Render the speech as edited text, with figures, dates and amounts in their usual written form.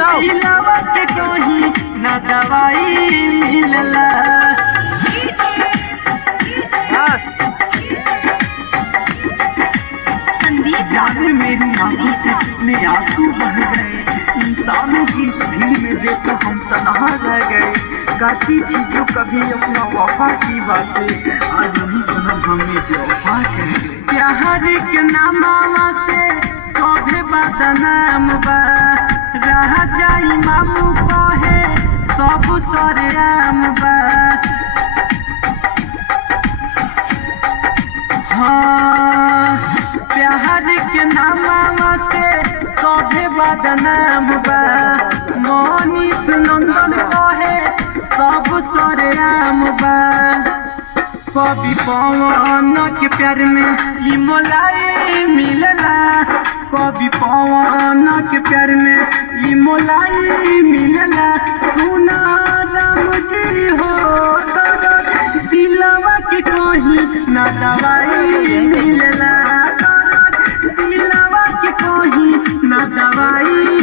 दिलवा के कहीं ना दवाई मिलला। जाने मेरी आंखों से कितने आंसू बह गए, इंसानों की इस भीड़ में देखकर हम तन्हा रह गए। करती थी जो कभी अपना वफा की बातें, आज वही सनम हमें बेवफा कह गए। प्यार के नामावा से सौभे बदनाम बा, रह जाई मामू कहे सब सरेआम बा। हाँ, प्यार के नामावा से सौभे बदनाम बा, मोनिस नंदन कहे सब सरेआम बा। कभी पवन के प्यार में ई मोलाई मिलला, कभी पवन के प्यार में ई मोलाई मिलला। सुना राम जी हो दिलवा के कहीं ना दवाई मिलला, दिलवा के कहीं ना दवाई